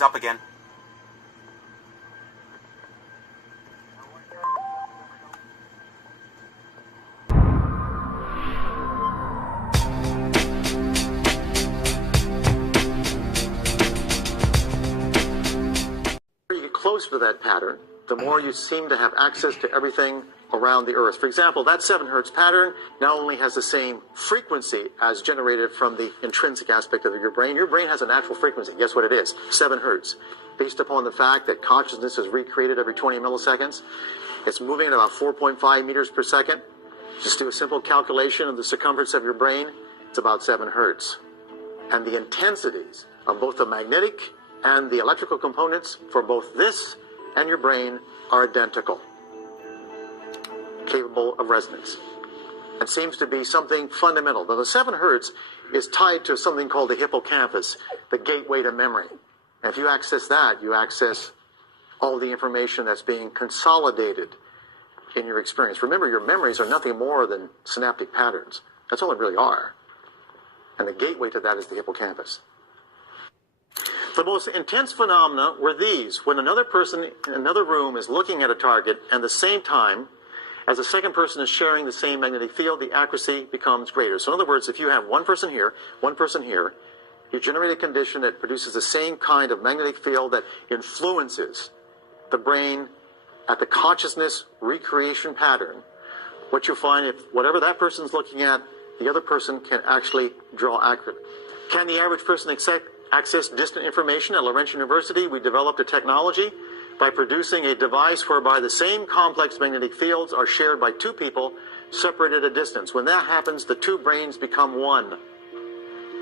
He's up again. The more you get closer to that pattern, the more you seem to have access to everything around the Earth. For example, that 7 hertz pattern not only has the same frequency as generated from the intrinsic aspect of your brain. Your brain has a natural frequency. Guess what it is? 7 hertz. Based upon the fact that consciousness is recreated every 20 milliseconds, it's moving at about 4.5 meters per second. Just do a simple calculation of the circumference of your brain. It's about 7 hertz. And the intensities of both the magnetic and the electrical components for both this and your brain are identical, capable of resonance. It seems to be something fundamental. Now, the 7 hertz is tied to something called the hippocampus, the gateway to memory. And if you access that, you access all the information that's being consolidated in your experience. Remember, your memories are nothing more than synaptic patterns. That's all they really are. And the gateway to that is the hippocampus. The most intense phenomena were these: when another person in another room is looking at a target, and at the same time as the second person is sharing the same magnetic field, the accuracy becomes greater. So in other words, if you have one person here, you generate a condition that produces the same kind of magnetic field that influences the brain at the consciousness recreation pattern. What you'll find, if whatever that person's looking at, the other person can actually draw accurately. Can the average person access distant information? At Laurentian University, we developed a technology by producing a device whereby the same complex magnetic fields are shared by 2 people separated at a distance. When that happens, the 2 brains become one.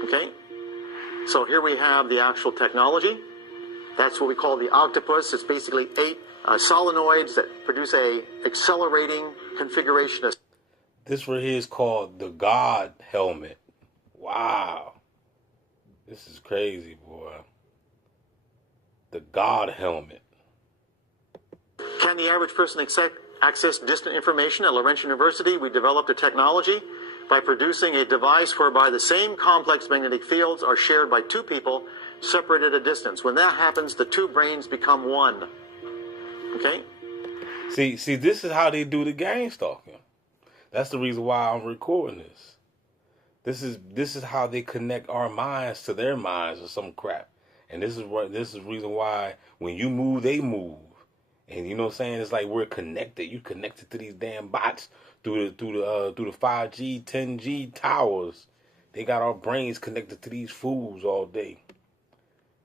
Okay? So here we have the actual technology. That's what we call the octopus. It's basically 8 solenoids that produce a accelerating configuration. This right here is called the God helmet. Wow. This is crazy, boy. The God helmet. Can the average person access distant information? At Laurentian University, we developed a technology by producing a device whereby the same complex magnetic fields are shared by 2 people separated at a distance. When that happens, the 2 brains become one. Okay? See, this is how they do the gang stalking. That's the reason why I'm recording this. This is how they connect our minds to their minds or some crap. And this is the reason why when you move, they move. And you know what I'm saying? It's like we're connected. You connected to these damn bots through the 5G, 10G towers. They got our brains connected to these fools all day.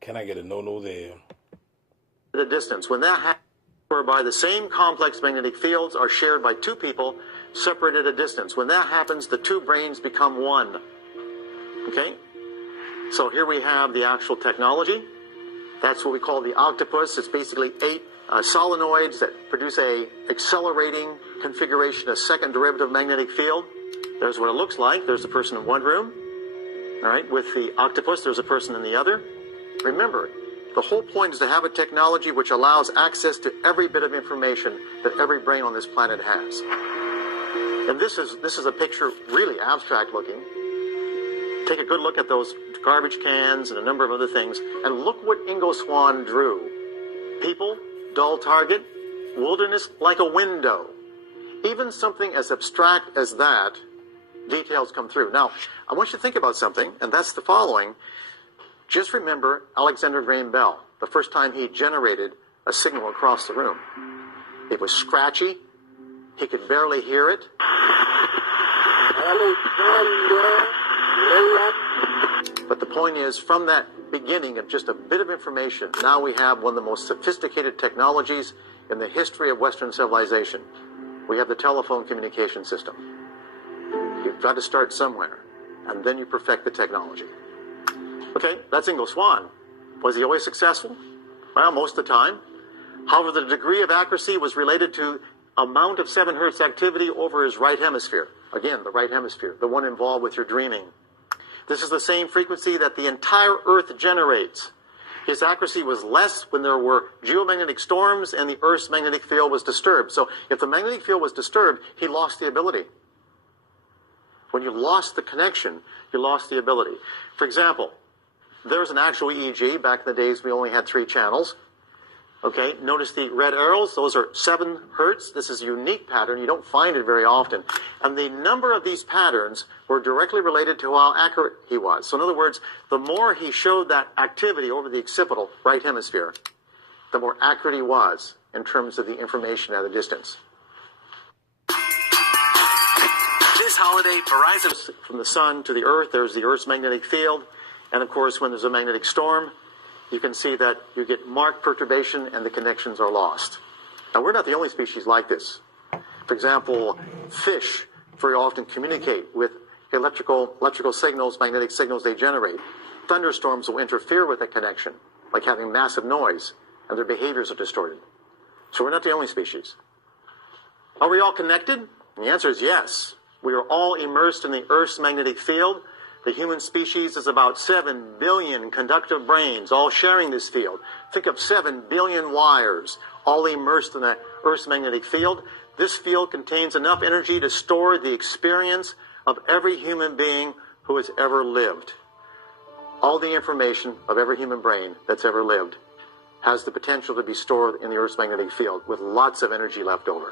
Can I get a no there? The distance. When that happens, whereby the same complex magnetic fields are shared by 2 people separated at a distance. When that happens, the 2 brains become one. Okay? So here we have the actual technology. That's what we call the octopus. It's basically 8 solenoids that produce a accelerating configuration, a second derivative magnetic field. There's what it looks like. There's a person in one room. All right, with the octopus, there's a person in the other. Remember, the whole point is to have a technology which allows access to every bit of information that every brain on this planet has. And this is a picture really abstract looking. Take a good look at those garbage cans and a number of other things, and look what Ingo Swann drew. People, dull target, wilderness like a window. Even something as abstract as that, details come through. Now, I want you to think about something, and that's the following. Just remember Alexander Graham Bell, the first time he generated a signal across the room. It was scratchy. He could barely hear it. But the point is, from that beginning of just a bit of information, now we have one of the most sophisticated technologies in the history of Western civilization. We have the telephone communication system. You've got to start somewhere, and then you perfect the technology. Okay, that's Ingo Swann. Was he always successful? Well, most of the time. However, the degree of accuracy was related to amount of 7 hertz activity over his right hemisphere. Again, the right hemisphere, the one involved with your dreaming. This is the same frequency that the entire Earth generates. His accuracy was less when there were geomagnetic storms and the Earth's magnetic field was disturbed. So if the magnetic field was disturbed, he lost the ability. When you lost the connection, you lost the ability. For example, There's an actual EEG. Back in the days, we only had 3 channels. Okay, notice the red arrows. Those are 7 hertz. This is a unique pattern. You don't find it very often. And the number of these patterns were directly related to how accurate he was. So in other words, the more he showed that activity over the occipital right hemisphere, the more accurate he was in terms of the information at a distance. This holiday, Verizon... From the sun to the earth, there's the Earth's magnetic field. And of course, when there's a magnetic storm, you can see that you get marked perturbation and the connections are lost. Now, we're not the only species like this. For example, fish very often communicate with electrical signals, magnetic signals they generate. Thunderstorms will interfere with that connection, like having massive noise, and their behaviors are distorted. So we're not the only species. Are we all connected? And the answer is yes. We are all immersed in the Earth's magnetic field. The human species is about 7 billion conductive brains, all sharing this field. Think of 7 billion wires, all immersed in the Earth's magnetic field. This field contains enough energy to store the experience of every human being who has ever lived. All the information of every human brain that's ever lived has the potential to be stored in the Earth's magnetic field with lots of energy left over.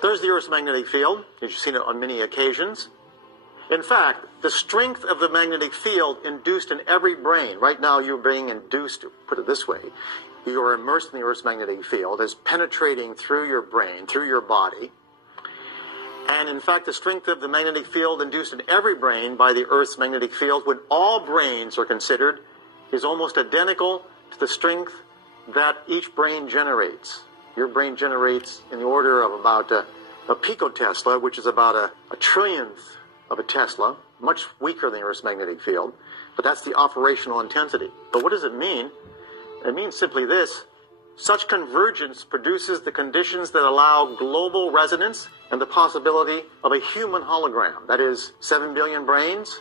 There's the Earth's magnetic field. You've seen it on many occasions. In fact, the strength of the magnetic field induced in every brain, right now you're being induced, put it this way, you are immersed in the Earth's magnetic field, is penetrating through your brain, through your body. And in fact, the strength of the magnetic field induced in every brain by the Earth's magnetic field, when all brains are considered, is almost identical to the strength that each brain generates. Your brain generates in the order of about a picotesla, which is about a trillionth of a Tesla, much weaker than the Earth's magnetic field, but that's the operational intensity. But what does it mean? It means simply this: such convergence produces the conditions that allow global resonance and the possibility of a human hologram. That is, 7 billion brains,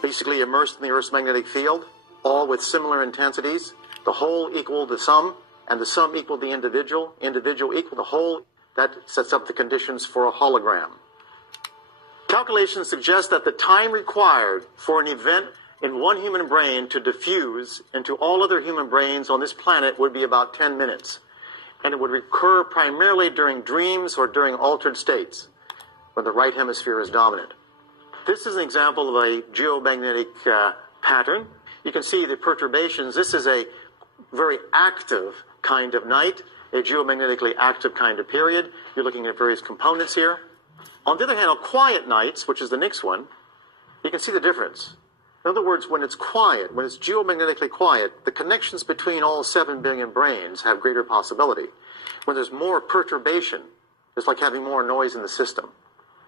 basically immersed in the Earth's magnetic field, all with similar intensities, the whole equal the sum, and the sum equal the individual, individual equal the whole. That sets up the conditions for a hologram. Calculations suggest that the time required for an event in one human brain to diffuse into all other human brains on this planet would be about 10 minutes. And it would recur primarily during dreams or during altered states, when the right hemisphere is dominant. This is an example of a geomagnetic pattern. You can see the perturbations. This is a very active kind of night, a geomagnetically active kind of period. You're looking at various components here. On the other hand, on quiet nights, which is the next one, you can see the difference. In other words, when it's quiet, when it's geomagnetically quiet, the connections between all 7 billion brains have greater possibility. When there's more perturbation, it's like having more noise in the system.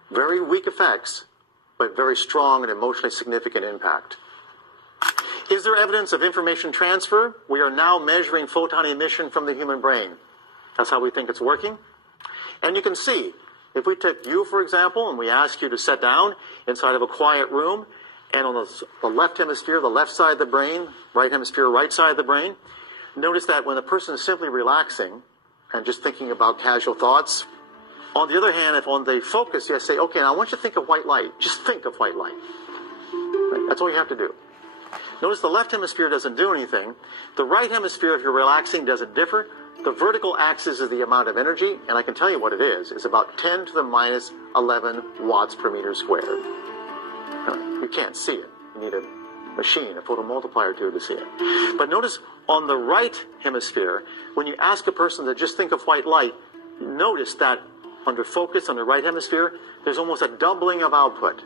Very weak effects, but very strong and emotionally significant impact. Is there evidence of information transfer? We are now measuring photon emission from the human brain. That's how we think it's working. And you can see, if we took you, for example, and we ask you to sit down inside of a quiet room, and on the left hemisphere, the left side of the brain, right hemisphere, right side of the brain, notice that when the person is simply relaxing and just thinking about casual thoughts, on the other hand, if on the focus, you say, okay, now I want you to think of white light. Just think of white light. Right? That's all you have to do. Notice the left hemisphere doesn't do anything. The right hemisphere, if you're relaxing, doesn't differ. The vertical axis is the amount of energy, and I can tell you what it is. It's about 10 to the minus 11 watts per meter squared. You can't see it. You need a machine, a photomultiplier to see it. But notice on the right hemisphere, when you ask a person to just think of white light, notice that under focus on the right hemisphere, there's almost a doubling of output.